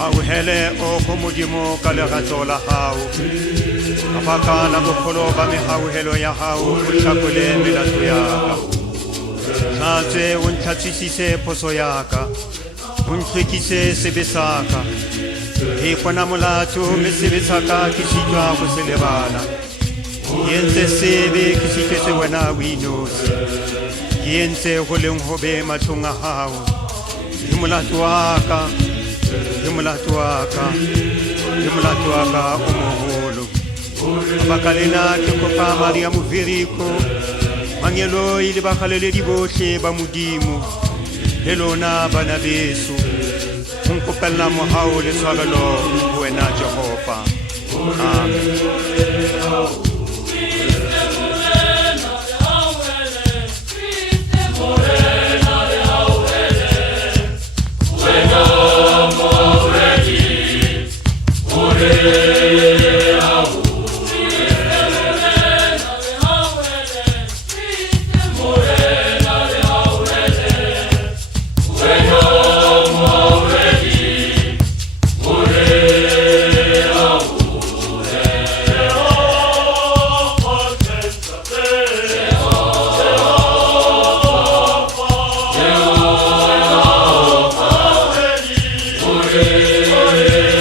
Hauhele o komodimo ka lerato la hao. Ka baka la bopholo ba mehauhelo ya hao o hlakole melato ya ka. Hlatswe o ntlhatswisise phoso ya ka, o nhlwekise sebe sa ka. Ke kgona molato mme sebe sa ka ke sitwa go se lebala. Ke entse sebe ke sitwetse wena o inotse. Ke entse go leng hobe matlhong a hao. Ke molato wa ka, ke molato wa ka, ke molato wa ka o moholo. Baka lena ke kopa Maria Moviriko, Mangelo ile bakgaleledi bohle ba modimo le lona bana beso. O nkopella mohao le tshwarelo ho wena Jehova. Amen. Ore